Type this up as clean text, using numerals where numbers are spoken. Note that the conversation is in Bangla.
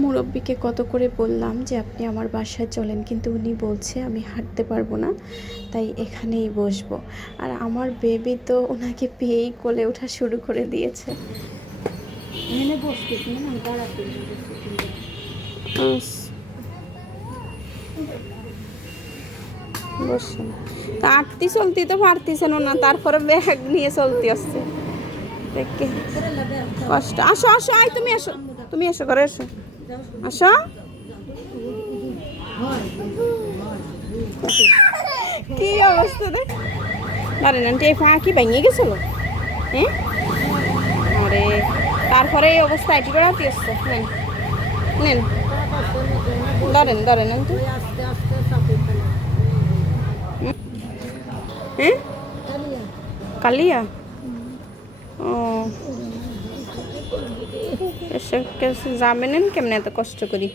মুরব্বিকে কত করে বললাম যে আপনি আমার বাসায় চলেন, কিন্তু উনি বলছে আমি হাঁটতে পারবো না, তাই এখানেই বসবো। আর আমার বেবি তো ওনাকে পেয়েই কোলে ওঠা শুরু করে দিয়েছে। বসেন। তা আটতি চলতি তো পারতেছেন না, তারপরে ব্যাগ নিয়ে চলতে আসছে, দেখে কষ্ট। আসো আসো, আয় তুমি আসো, তুমি এসো, ঘরে এসো, আসো। কি অবস্থা দেখ, দাঁড়ান আন্টি, এই পা কি ভেঙে গেছিল? হ্যাঁ, আরে তারপরে এই অবস্থা এটি বেড়াতে আসছে। নেন নেন, ধরেন ধরেন আন্টি। হ্যাঁ, কালিয়া, ও এসে যাবেন কেমনে এত কষ্ট করি।